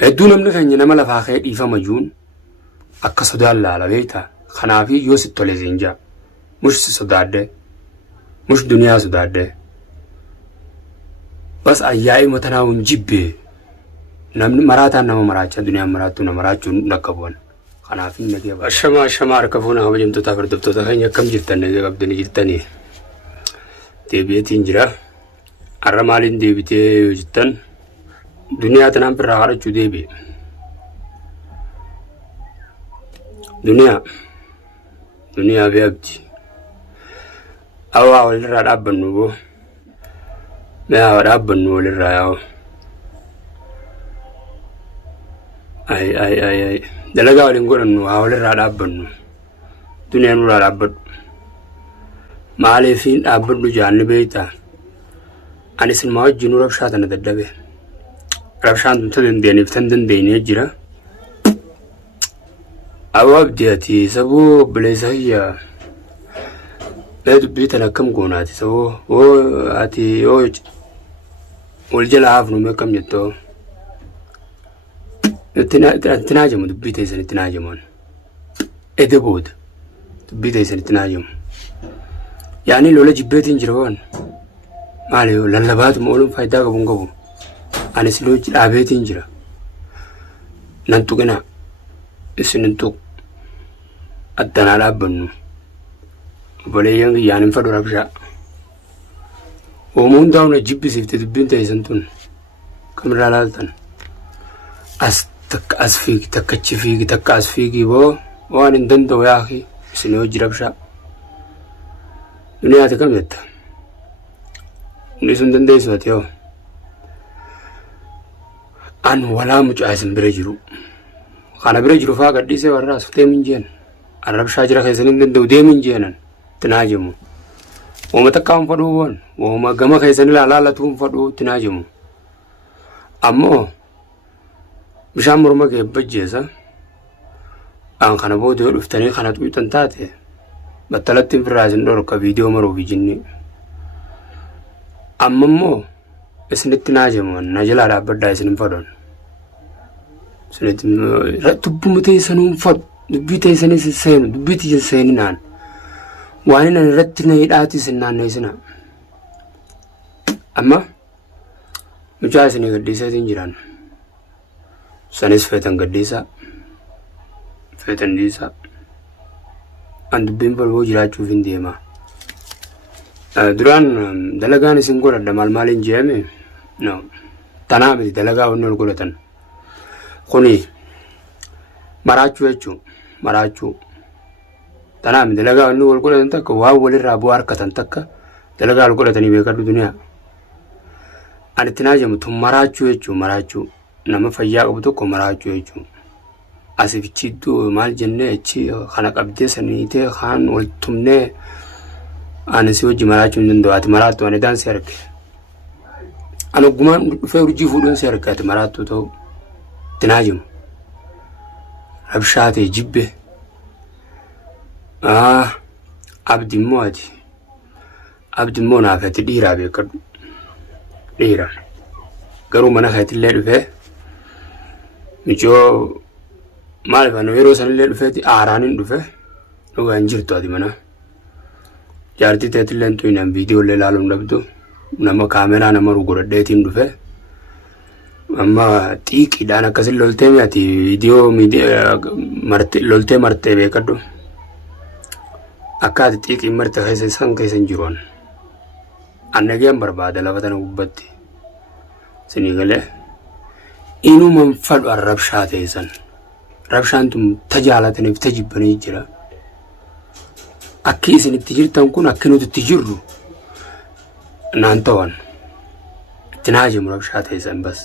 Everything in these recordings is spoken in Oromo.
hedduu namni keenya nama lafaa ka'ee dhiifama juun akka sodaan laala beektaa kanaafi yoo sitti tole zinjaa mush si sodaadde mush duniyaa sodaadde bas ayyaa'ii matanaa hun jibbee namni maraataan nama maraachaa duniyaan maraattuu nama maraachuun lakka bu'an kanaaf inni nagee ashama harka fuuna kabajamtoota hordoftoota keenya akkam jirtan nagee qabdanii jirtanii deebi'eetiin jira har'a maaliin deebitee yoo jettan duniyaa tanaan birraa kadhachuu deebi'e duniyaa fi abdi awwaa walirraa dhaabbannu boo mee dhaabbannu walirraa yaa'u ay dalagaa waliin godhannu haa walirraa dhaabbannu duniyaan nurraa dhaabbadhu maaliifiin dhaabbadhu jaanni beektaa ani silmaa wajjinuu rabshaa tana dadhabe rabshaan tun dandeenyeef tan dandeenyee jira awwaa abdii ati sabuu obboleessa hiyyaa mee dubbii tana akkam goonaati sabuu oo ati oo wal jala haafnu mee akkam jettoo tinajamu dubbii teessan tinajamuun ede booda dubbii teessan tinajamu yaani lola jibbeetiin jira waan maali lallabaatu moolun faayidaa qabu qabu anis looji dhaabeetiin jira nan tuqina isin tuq addanaa dhaabbannu obboleeyyan kiyyaanin fadhu rabshaa oomuun daawuna jibbisiifte dubbiin teessan tun kamirraa laaltan as fiigi takka achi fiigi takka as fiigi boo waan hin danda'u yaaki isin hojii rabshaa duniyaati kam jetta hundi sun dandeessu ati yoo an walaa mucaa isin bira jiru kana bira jiru faa gadhiisee warraas deemin jeen an rabshaa jira keessan hin danda'u deemin jeenan tinaajamu wooma takka hin fadhuu woon wooma gama keessan ilaalaalatu hin fadhuu tinaajamu ammoo bishaan morma kee bajjeessa an kana booda yoo dhuftanii kana xuuxan taate battalatti hin firraasin dhorka viidiyoo maruufi jinni amma immoo isinitti naajaman na jalaa dhaabbaddaa isin hin fadhon isinitti dubbuma teessanuu hin fadhu dubbii teessanis seenu dubbii tiyya seeninaan waan inni irratti na hidhaati isin naanneessina amma mucaa isinii gadhiiseetiin jiran sanis feetan gadhiisaa feetan dhiisaa an dubbiin balboo jiraachuuf hin deemaa duraan dalagaan isin godhadha maaliin jeeme no tanaa miti dalagaa wanni ol godhatan kuni maraachuu jechuun maraachuu tanaa miti dalagaa wanni ol godhatan takka waan walirraa bu'aa harkatan takka dalagaa ol godhatanii beekadhu duniyaa ani itti naajamu tun maraachuu jechuun maraachuu nama fayyaa qabu tokko maraachuu jechuun asifichiidduu maal jennee achi kana qabdee saniitee kaan wal tumnee ani si hojii maraachuu hin danda'u ati maraattu ani daan si arge ani oggumaan dhufee urjii fuudhuun si arge ati maraattuu ta'u itti naajamu rabshaa ta'e jibbe abdi immoo ati abdi immoo naaf ati dhiiraa beekadhu dhiiraa garuu mana keetillee dhufee michoo maaliif anu yeroo sanillee dhufeeti aaraanin dhufe dhugaa hin jirtu ati mana jaartii teetillee tuyinaan viidiyoollee ilaaluun dhabdu nama kaameraa nama godhadheetiin dhufe amma xiiqiidhaan akkasin loltee ati viidiyoo loltee martee beekadhu akka ati xiiqiin marte keessa san keessa hin jiruun annageen barbaada lafa tana gubbatti sinii galee inuman fadhu an rabshaa teessan rabshaan tun tajaalataniif tajibbanii jira akki isin itti jirtan kun akki nuti itti jirru naan ta'an itti naajamu rabshaa teessan bas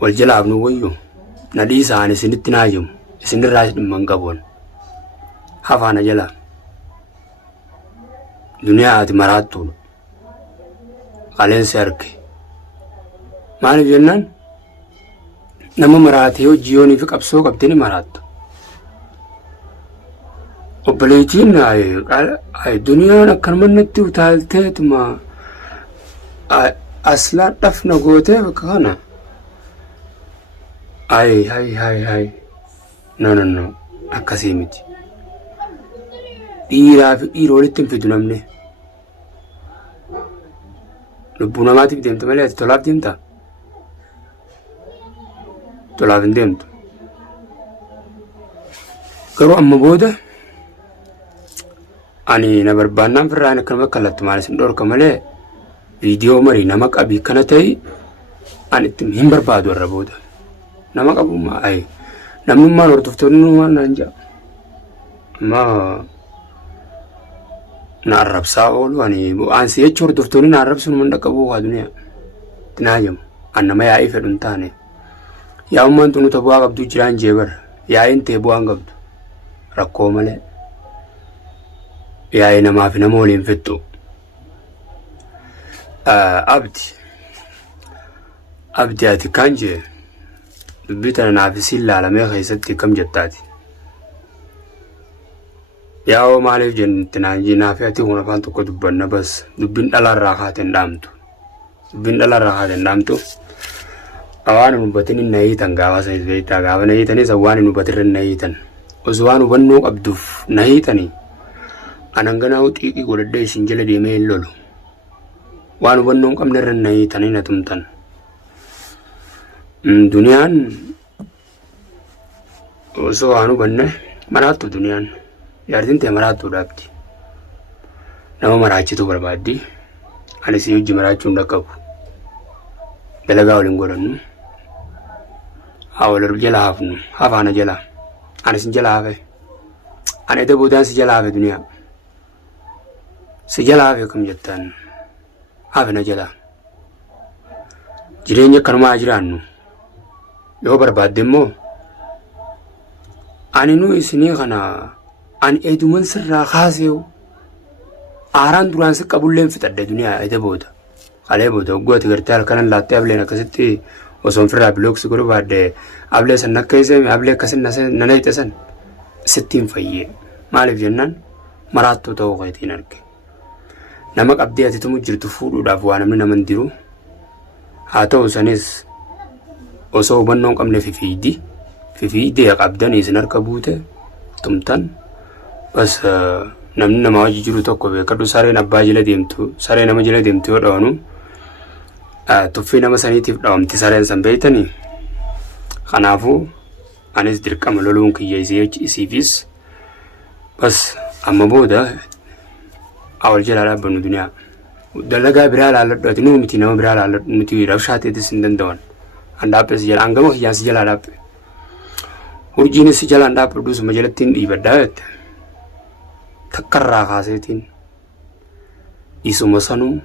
wal jalaaf nu wayyu na dhiisaan isinitti naajamu isinirraa dhimman qabuun hafaana jalaa duniyaa ati maraattuudha qaleensi arge maaliif jennaan nama maraatee hojii yoonii fi qabsoo qabdini maraattu obboleettiin duniyaan akkanuma natti utaalteetuma aslaa dhafna gootee bakka kana Hai. No. Akkasii miti. Dhiiraa fi dhiira walitti hin fidu namni. Lubbuu namaatiif deemtu malee ati tolaaf deemtaa? Tolaaf hin deemtu. Garuu amma booda ani na barbaannaan firraan akkanuma kallattu maalis hin dhorka malee viidiyoo marii nama qabii kana ta'e ani itti hin barbaadu irra booda. Nama qabummaa namnummaan hordoftoonni waan naan jedha. Amma na arrabsaa oolu ani bu'aansi jechuun hordoftoonni na arrabsuun manda qabuu waa duniyaa. Tinaa jedhamu an nama yaa'ii fedhu hin taane. Yaa'ummaan tunuta bu'aa qabdu jiraan jeebar yaa'iin ta'e bu'aan qabdu rakkoo malee. Yaa'ii namaa fi nama waliin fixxu. Abdi ati kan jee dubbii tana naafisii ilaalamee keessatti kam jettaati. Yaa'oo maaliif jennutti naanjii naafi ati kun afaan tokko dubbanna bas dubbiin dhalaarraa kaateen dhaamtu. Awaan hubatin hin nahiitan gaafa sanitaa gaafa nahiitanis awaan hin hubatirra hin nahiitan. Osoo waan hubannoo qabduuf nahiitanii ananganaa xiiqii godhadda isin jala deemee hin lolu. Waan hubannoo hin qabne irra hin nahiitanii na tumtan. Duniyaan osoo waan hubanne maraattu duniyaan yaadin ta'e maraattuu dhaabdi. Nama maraachitu barbaaddi. Ani si hojii maraachuu hin dhaqqabu. Dalagaa waliin godhannu. Haa wal jala hafnu. Hafaana jala. Ani sin jala hafe. Ani edda boodaan si jala hafe duniyaa. Si jala hafe kam jettaan. Hafe na jala. Jireenya akkanumaa jiraannu. Yoo barbaadde immoo ani nu isinii kana ani eduman sirraa kaaseewu aaraan duraan si qabulleen fixadde duniyaa edda booda. Qalee booda oggooti gartee halkanan laattee ableen akkasitti osoon firraa bilooksi godhu baadde ablee san akka isee ablee akkasin nana hixe san sittiin fayyee. Maaliif jennaan maraattuu ta'uu keetiin arge. Nama qabdee ati tumu jirtu fuudhuudhaaf waa namni nama hin diru. Haa ta'u sanis osoo hubannoo hin qabne fifiidee qabdan isin harka buute tumtan bas namni nama hojii jiru tokko beekadhu sareen abbaa jala deemtu saree nama jala deemtu yoo dhawanu tuffii nama saniitiif dhawamti sareen san beeytanii. Kanaafuu anis dirqama loluun kiyya isiifis bas amma booda awal jala dhaabbannu duniyaa. Dalagaa biraa laalladhu ati nuu miti nama biraa laalladhu nuti rabshaateetis hin danda'an. Andaappe si jala angama kiyyaan si jala dhaabbe. Urjiinis si jala andaappe suma jalatti hin dhiibaddaa jette. Takkarraa kaaseetiin isuma sanuu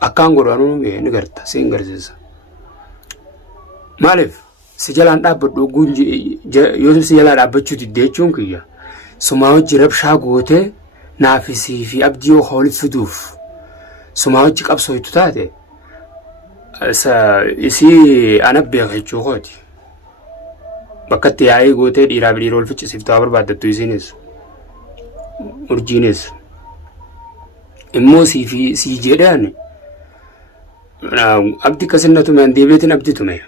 akkaan godhanuu ni garta si hin garsiisa. Maaliif si jalaan dhaabbadhu yoo si jalaa dhaabbachuu didde jechuun kiyya sumaa hojii rabshaa gootee naafisii fi abdii yoo hooliif fiduuf sumaa hojii qabsooytu taate isii ana beeka jechuu kooti. Bakkatti yaa'ii gootee dhiiraa fi dhiira ol ficcisiiftaa barbaaddattu isiinis urjiinis immoo sii jedhaan abdi kasinna tume an deebiitiin abdi tume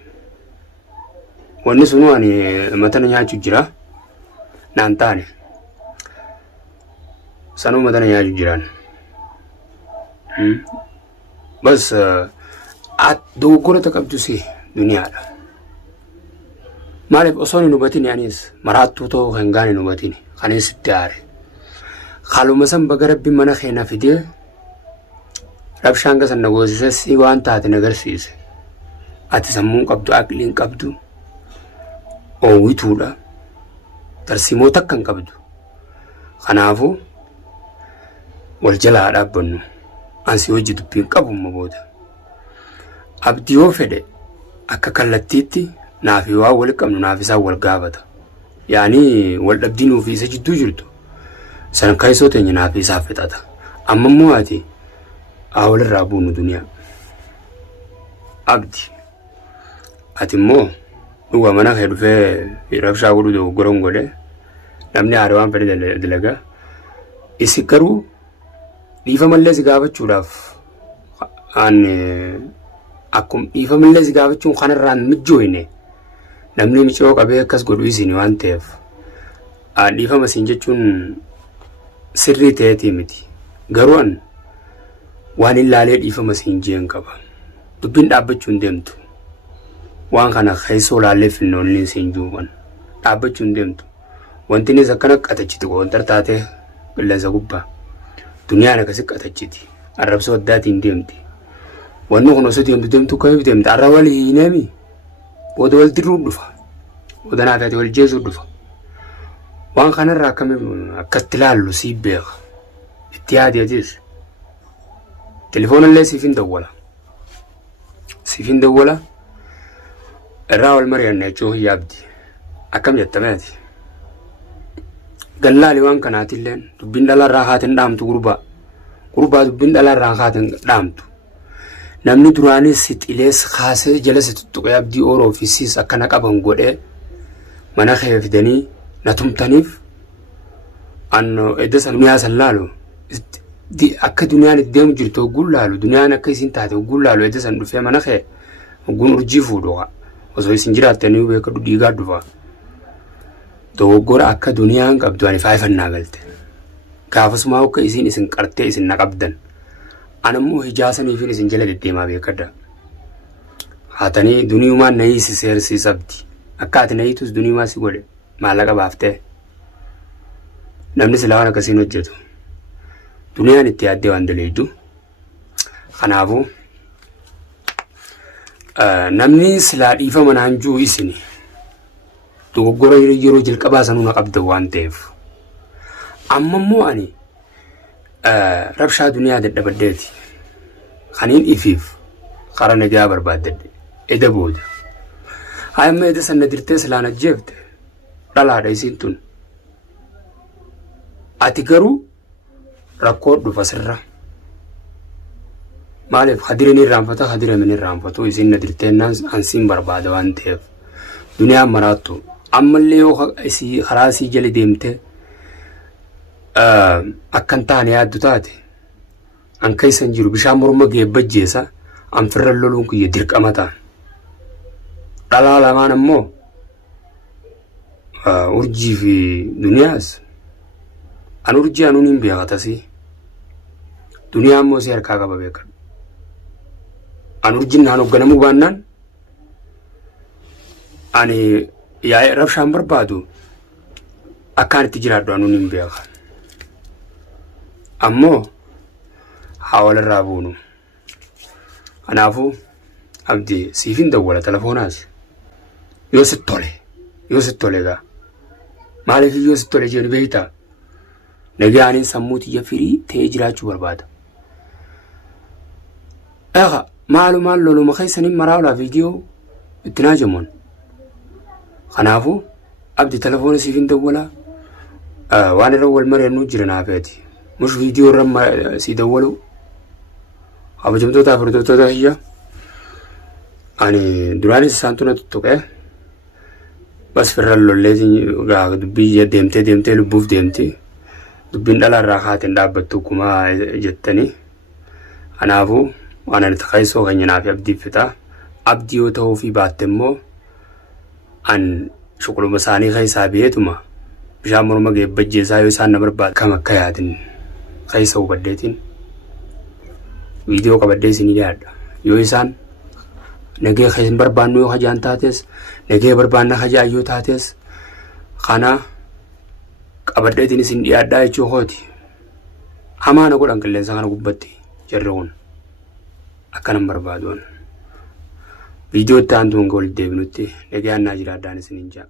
wanni sunu ani matana nyaachuu jira naan taane sanuu matana nyaachuu jiraan bas dogoggora qabdu si duniyaadha. Maaliif osoo hin hubatin anis maraattuu ta'uu kan gaane hin hubatin kanis itti aare. Haaluma san baga rabbi mana keenya fidee rabshaan gasan na goosise si waan taate nagarsiise. Ati sammuun qabdu aqliin qabdu oowwituudha. Tarsiimoo takka hin qabdu. Kanaafuu wal jalaa dhaabbannu ansi hojii dubbiin qabumma booda. Abdii yoo fedhe akka kallattiitti naafi waa wal qabnu naaf isaa wal gaafata. Yaani wal dhabdii nuufi isa jidduu jirtu san kaayisoo teenya naaf isaa fixata. Amma immoo ati awwal irraa buunu duniyaa. Abdi ati immoo dhuga mana kee dhufee rabshaa godhu dogoggoron godhe namni haare waan fedhe dalagaa isi garuu dhiifa mallee si gaafachuudhaaf akkum dhiifamillee si gaafachuun kanarraan mijjooyne namni miciroo qabee akkas godhu isin waan ta'eef dhiifama isin jechuun sirrii ta'eetii miti garuu waan ilaalee dhiifama isin jeen qaba dubbiin dhaabbachuu hin deemtu waan kana keessoo laallee filnoonni isin juuban dhaabbachuu hin deemtu wanti inni akkana qatachiti qoontar taatee qilleensa gubbaa duniyaan akkasi qatachiti arrabsoo addaatiin deemti wanni kun osoo deemtu ka'eef deemti arra walii hiinemi booda wal dirruu dhufa booda naataati wal jeesuu dhufa waan kanarraa akkatti laallu sii beeka itti yaadeetis telefoonallee siif hin dawwala irraa wal mari'anne jechuun yaabdi akkam jettameeti gallaali waan kanaatilleen dubbiin dhalarraa haatin dhaamtu gurbaa dubbiin dhalarraa haatin dhaamtu namni duraanis xilees kaasee jala si tuttuqee abdii ooroo ofiisiis akkana qaban godhee mana kee fidanii na tumtaniif anno edda san duniyaa san laalu akka duniyaan itti deemu jirtu ogguun laalu duniyaan akka isin taate ogguun laalu edda san dhufee mana kee ogguun urjii fuudhuqa osoo isin jiraattanii beekadhu dhiigaa dhufa dogoggora akka duniyaan qabdu ani faayifannaa galte gaafasumaa akka isin qartee isin na qabdan anammoo hijaasaniifin isin jala deddeemaa beekadha haatanii duniyumaan na hiisi seersiisabdi akka ati na hiitus duniyumaa si godhe maallaqa baaftee namni silaa waan akkasiin hojjetu duniyaan itti yaaddee waan daleeddu kanaafuu namni silaa dhiifama naan juu isini dogoggora yeroo jalqabaa sanuu na qabda waan ta'eef amma immoo ani rabshaa duniyaa dadhabaddeeti kaniin ifiif kara nagaa barbaaddadde eda booda amma eda sanna dirtee silaan ajjeefte dhalaadha isiin tun ati garuu rakkoo dhufa sirra maaliif hadirin irraanfata hadiramin irraanfatu isin na dirteennaan ansiin barbaada waan ta'eef duniyaan maraattu ammallee yoo karaa sii jala deemte akkan taane yaaddu taate an keessan jiru bishaan morma geebbajjeesa an firra loluun kiyya dirqama ta'a dhalaa lamaan ammoo urjii fi duniyaas an urjii anuun hin beekatasii duniyaa ammoo si harkaa qaba beekadhu an urjiin naan hoogganamuu baannaan ani yaa'ee rabshaan barbaadu akkaan itti jiraadhu anuun hin beeka ammoo haa walirraa buunu kanaafuu abdii siif hin dawwala telefoonaas yoo sitti tole gaa maaliif yoo sitti tole jeeni beektaa nagaaniin sammuu tiyya firii ta'ee jiraachuu barbaada maal loluma keessaniin maraawlaa viidiyoo itti naajamoon kanaafuu abdii telefoona siif hin dawwala waan irra wal mari'annuu jira naafeeti mush viidiyoo irra si dawwalu kabajamtoota furdootoota hiyya ani duraanis isaantu na tuttuqee bas firra lollee dubbii deemtee lubbuuf deemti dubbiin dhalaarraa kaateen dhaabbattu kumaa jettanii kanaafuu waan ani taqqaisoo keenya naaf abdiif fitaa abdii yoo ta'uu fi baatte immoo an shuquluma isaanii keessaa beetuma bishaan morma geebbajjeesaa yoo isaan na barbaada kam akka yaadin keessa hubaddeetiin viidiyoo qabaddee isinii yaadda yoo isaan nagee keessan barbaannu yoo hajaan taates nagee barbaanna hajaan yoo taates kana qabaddeetiin isin dhiyaadhaa jechuu kooti hamaa na godhan qilleensa kana gubbatti jarri kun akkanan barbaaduun viidiyoo itti aantuun walitti deebinutti nagee annaa jiraadhaan isiniin jaa